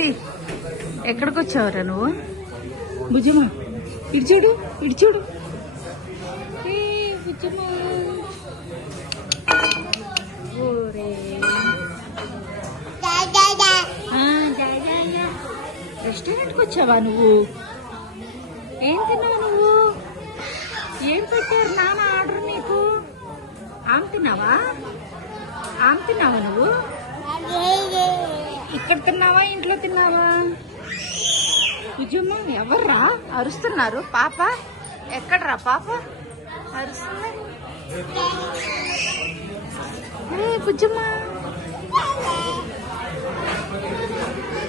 C ఎక్కడికి వచ్చావురా నువ్వు? బుజ్జమ్మ ఇటు చూడు, ఇటు చూడు. బుజ్జమ్మ రెస్టారెంట్కి వచ్చావా నువ్వు? ఏం తిన్నావు నువ్వు? ఏం పెట్టారు నాన్న ఆర్డర్ నీకు? ఆమె తిన్నావా? ఆమె తిన్నావా నువ్వు? ఇక్కడ తిన్నావా ఇంట్లో తిన్నావా? బుజ్జమ్మ ఎవర్రా అరుస్తున్నారు? పాప ఎక్కడ్రా పాప అరుస్తుంది? బుజ్జమ్మ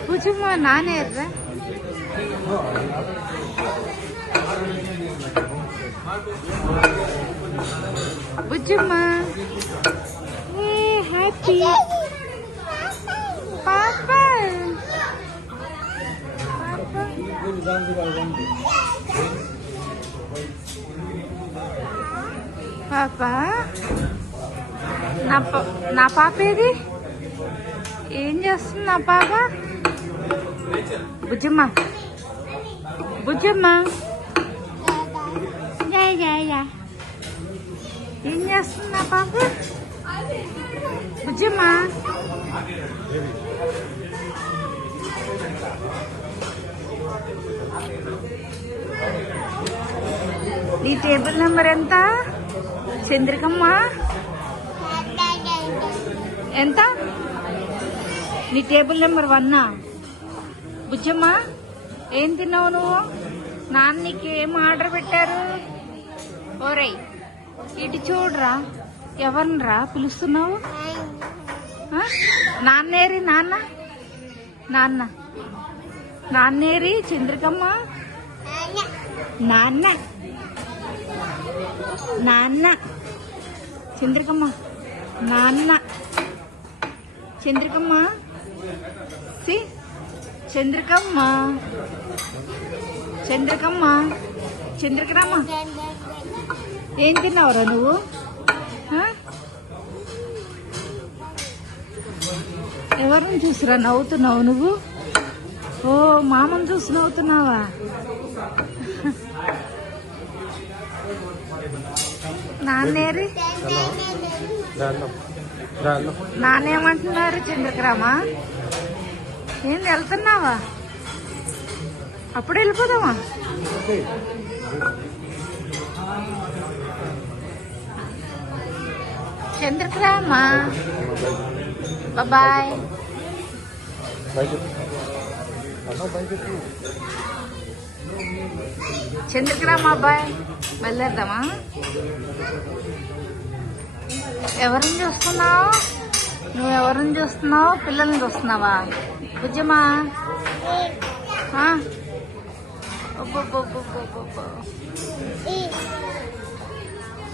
బుజ్జమ్మ నానే ఎర్రా బుజ్జమ్మ హ్యాపీ పాప పాప నా పాప ఏది? ఏం చేస్తుంది నా పాప? బుజ్జమ్మ బుజ్జమ్మ ఏం చేస్తుంది నా పాప? బుజ్జమ్మ నీ టేబుల్ నెంబర్ ఎంత చంద్రికమ్మ? ఎంత? నీ టేబుల్ నెంబర్ 1. బుజ్జమ్మ ఏం తిన్నావు నువ్వు? నాన్న నీకు ఏం ఆర్డర్ పెట్టారు? ఓరై ఇటు చూడరా, ఎవరినరా పిలుస్తున్నావు? నాన్నేరి నాన్న, నాన్న నాన్నేరి చంద్రికమ్మ, నాన్న నాన్న చంద్రికమ్మ, నాన్న చంద్రికమ్మ, సి చంద్రికమ్మ, చంద్రికమ్మ, చంద్రికరమ్మ ఏం తిన్నావురా నువ్వు? ఎవరిని చూసిరా నవ్వుతున్నావు నువ్వు? ఓ మామని చూసి నవ్వుతున్నావా? నాన్నేరి నానేమంటున్నారు? చంద్రకరామా ఏం వెళ్తున్నావా? అప్పుడు వెళ్ళిపోదామా? చంద్రకరామా బాయ్. చంద్రకరామా బాయ్. వెళ్ళేద్దామా? ఎవరిని చూస్తున్నావు నువ్వు? ఎవరిని చూస్తున్నావు? పిల్లల్ని చూస్తున్నావా? బుజ్జమ్మా